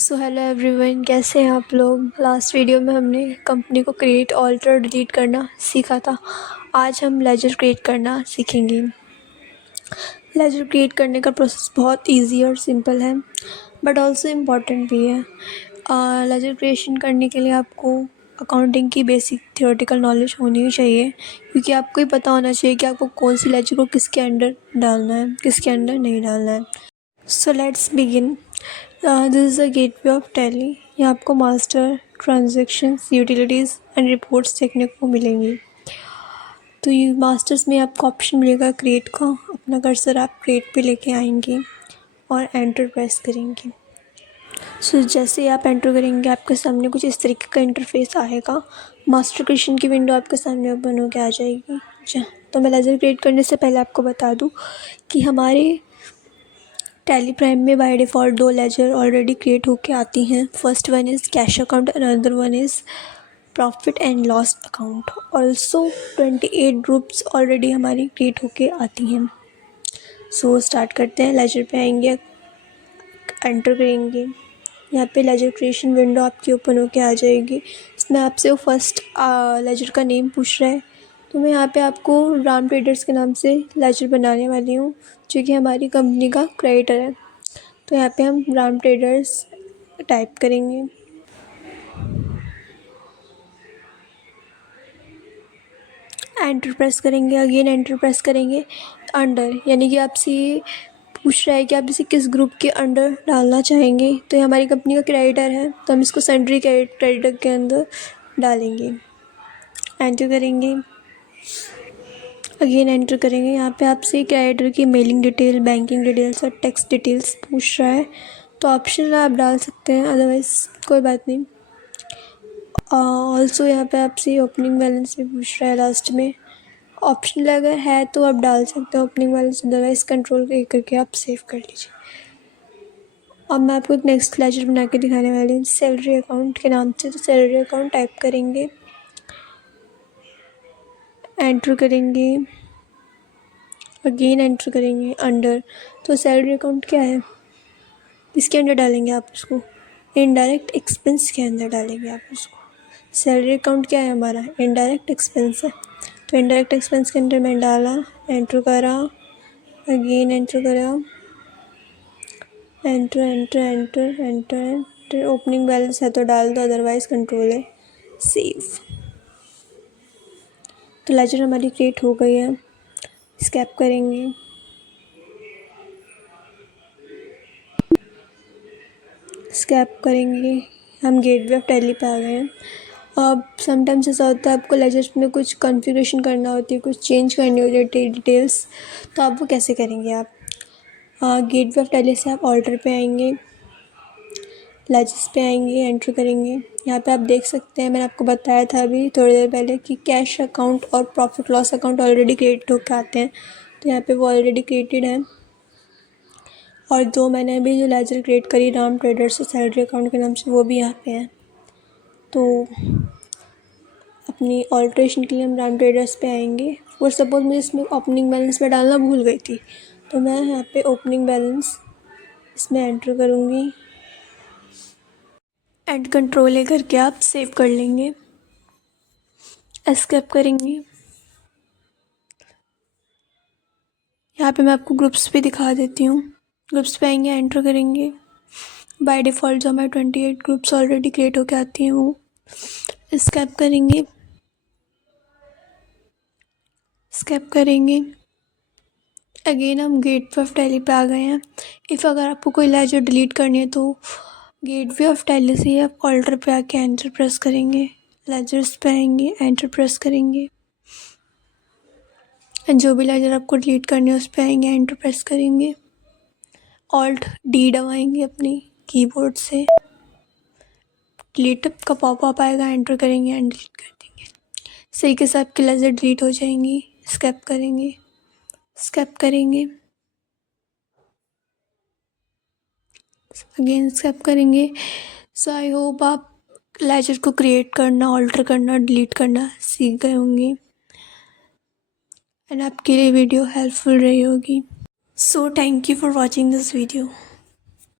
So hello everyone, कैसे हैं आप लोग। लास्ट वीडियो में हमने कंपनी को क्रिएट, ऑल्टर, डिलीट करना सीखा था। आज हम लेजर क्रिएट करना सीखेंगे। लेजर क्रिएट करने का प्रोसेस बहुत इजी और सिंपल है, बट ऑल्सो इम्पॉर्टेंट भी है। लेजर क्रिएशन करने के लिए आपको अकाउंटिंग की बेसिक थियोरेटिकल नॉलेज होनी ही चाहिए, क्योंकि आपको ही पता होना चाहिए कि आपको कौन सी लेजर को किसके अंडर डालना है, किसके अंडर नहीं डालना है। So let's begin. This is the gateway of tally. यहाँ आपको master, transactions, utilities and reports देखने को मिलेंगी। तो ये मास्टर्स में आपको ऑप्शन मिलेगा क्रिएट का। अपना कर्सर आप क्रिएट पे लेके आएंगे और एंटर प्रेस करेंगे। सो जैसे आप एंटर करेंगे आपके सामने कुछ इस तरीके का इंटरफेस आएगा। मास्टर क्रिएशन की विंडो आपके सामने ओपन होकर आ जाएगी। तो मैं लेजर क्रिएट करने से पहले आपको बता दूँ कि हमारे टैली प्राइम में by default 2 ledger already create होके आती हैं। First one is cash account and another one is profit and loss account. Also 28 groups already हमारी क्रिएट होके आती हैं। सो स्टार्ट करते हैं। लेजर पे आएंगे, एंटर करेंगे। यहाँ पे लेजर क्रिएशन विंडो आपकी ओपन होके आ जाएगी। इसमें आपसे वो फर्स्ट लेजर का नेम पूछ रहा है, तो मैं यहाँ पे आपको राम ट्रेडर्स के नाम से लेजर बनाने वाली हूँ, जो कि हमारी कंपनी का क्रेडिटर है। तो यहाँ पे हम राम ट्रेडर्स टाइप करेंगे। एंटर प्रेस करेंगे, अगेन एंटर प्रेस करेंगे। अंडर यानी कि आपसे ये पूछ रहा है कि आप इसे किस ग्रुप के अंडर डालना चाहेंगे। तो ये हमारी कंपनी का क्रेडिटर है, तो हम इसको सन्ड्री क्रेडिटर के अंदर डालेंगे। एंटर करेंगे, अगेन एंटर करेंगे। यहाँ पे आपसे क्रेडिटर की मेलिंग डिटेल, बैंकिंग डिटेल्स और टैक्स डिटेल्स पूछ रहा है, तो ऑप्शनल आप डाल सकते हैं, अदरवाइज़ कोई बात नहीं। ऑल्सो यहाँ पे आपसे ओपनिंग बैलेंस भी पूछ रहा है लास्ट में। ऑप्शनल अगर है तो आप डाल सकते हो ओपनिंग बैलेंस, अदरवाइज़ कंट्रोल करके आप सेव कर लीजिए। अब मैं आपको एक नेक्स्ट लेजर बना के दिखाने वाली हूँ सैलरी अकाउंट के नाम से। तो सैलरी अकाउंट टाइप करेंगे, एंटर करेंगे, अगेन एंटर करेंगे। अंडर तो सैलरी अकाउंट क्या है, इसके अंदर डालेंगे आप उसको। इनडायरेक्ट एक्सपेंस के अंदर डालेंगे आप उसको। सैलरी अकाउंट क्या है हमारा, इनडायरेक्ट एक्सपेंस है। तो इनडायरेक्ट एक्सपेंस के अंदर मैं डाला, एंटर करा, अगेन एंटर करा, enter enter enter enter enter. Opening balance है तो डाल दो, अदरवाइज़ कंट्रोल है सेव। तो लेजर हमारी क्रिएट हो गई है। स्कैप करेंगे, स्कैप करेंगे, हम गेटवे ऑफ टैली पे आ गए हैं। अब समटाइम्स ऐसा होता है आपको लेजर्स में कुछ कॉन्फ़िगरेशन करना होती है, कुछ चेंज करनी होती है डिटेल्स, तो आप वो कैसे करेंगे। आप गेटवे ऑफ टैली से आप ऑल्टर पे आएंगे, लेजर्स पे आएंगे, एंटर करेंगे। यहाँ पे आप देख सकते हैं, मैंने आपको बताया था अभी थोड़ी देर पहले कि कैश अकाउंट और profit loss account already create होकर आते हैं। तो यहाँ पे वो ऑलरेडी क्रिएटेड है। और 2 मैंने अभी जो लेजर क्रिएट करी राम ट्रेडर्स और सैलरी अकाउंट के नाम से, वो भी यहाँ पे हैं। तो अपनी ऑल्ट्रेशन के लिए हम राम ट्रेडर्स पे आएंगे। और सपोज़ मैं इसमें ओपनिंग बैलेंस में डालना भूल गई थी, तो मैं यहाँ पे ओपनिंग बैलेंस इसमें एंटर करूँगी, एंड कंट्रोल ए करके आप सेव कर लेंगे। एस्केप करेंगे। यहाँ पे मैं आपको ग्रुप्स भी दिखा देती हूँ। ग्रुप्स पे आएंगे, एंटर करेंगे। बाय डिफ़ॉल्ट जो हमारे 28 ग्रुप्स ऑलरेडी क्रिएट होकर आती हैं वो स्कैप करेंगे, स्कैप करेंगे। अगेन हम गेटवे ऑफ टैली पे आ गए हैं। अगर आपको कोई लेजर डिलीट करनी है तो गेटवे ऑफ टैली से आप ऑल्टर पे आके एंटर प्रेस करेंगे, लेजर्स पे आएंगे, एंटर प्रेस करेंगे। जो भी लेजर आपको डिलीट करनी है उस पे आएंगे, एंटर प्रेस करेंगे, ऑल्ट डी दबाएंगे अपनी कीबोर्ड से। डिलीट का पॉपअप आएगा, एंटर करेंगे एंड डिलीट कर देंगे। सही के साथ आपकी लेजर डिलीट हो जाएंगी। स्कैप करेंगे, स्कैप करेंगे, अगेन स्कैप करेंगे। सो आई होप आप लेजर को क्रिएट करना, ऑल्टर करना, डिलीट करना सीख गए होंगे एंड आपके लिए वीडियो हेल्पफुल रही होगी। So thank you for watching this video.